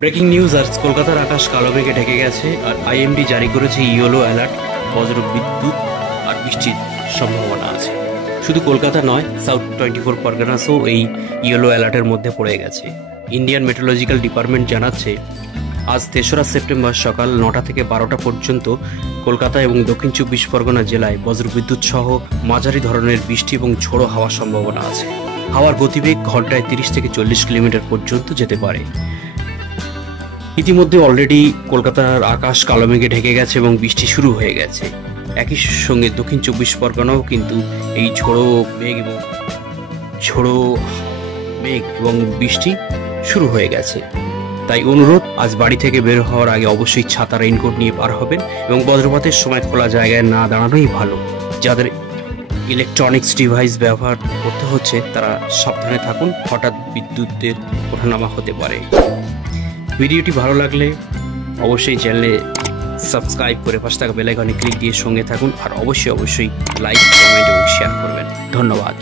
Breaking news. আজ কলকাতার আকাশ কালো মেঘে ঢেকে গেছে আর আইএমডি জারি করেছে ইয়েলো অ্যালার্ট। বজ্র বিদ্যুৎ আর বৃষ্টির সম্ভাবনা আছে। শুধু কলকাতা নয়, সাউথ 24 পরগনাসও এই ইয়েলো অ্যালার্টের মধ্যে পড়ে গেছে। ইন্ডিয়ান মেট্রোলজিক্যাল ডিপার্টমেন্ট জানাচ্ছে আজ 3রা সেপ্টেম্বর সকাল 9টা থেকে 12টা পর্যন্ত কলকাতা এবং দক্ষিণ 24 পরগনা জেলায় বজ্রবিদ্যুৎ সহ মাঝারি ধরনের বৃষ্টি এবং ঝোড়ো হাওয়ার সম্ভাবনা আছে। হাওয়ার গতিবেগ ঘন্টায় 30 থেকে 40 কিলোমিটার পর্যন্ত যেতে পারে। ইতিমধ্যে অলরেডি কলকাতার আকাশ কালো মেঘে ঢেকে গেছে এবং বৃষ্টি শুরু হয়ে গেছে। একই সঙ্গে দক্ষিণ 24 পরগনাও কিন্তু এই ঝোড়ো মেঘ এবং বৃষ্টি শুরু হয়ে গেছে। তাই অনুরোধ, আজ বাড়ি থেকে বের হওয়ার আগে অবশ্যই ছাতা রেইনকোট নিয়ে পার হবেন এবং বজ্রপাতের সময় খোলা জায়গায় না দাঁড়ানোই ভালো। যাদের ইলেকট্রনিক্স ডিভাইস ব্যবহার করতে হচ্ছে তারা সাবধানে থাকুন, হঠাৎ বিদ্যুতের ওঠানামা হতে পারে। ভিডিওটি ভালো লাগলে অবশ্যই চ্যানেলে সাবস্ক্রাইব করে পাশে থাকা বেল আইকনে ক্লিক দিয়ে সঙ্গে থাকুন আর অবশ্যই লাইক, কমেন্ট এবং শেয়ার করবেন। ধন্যবাদ।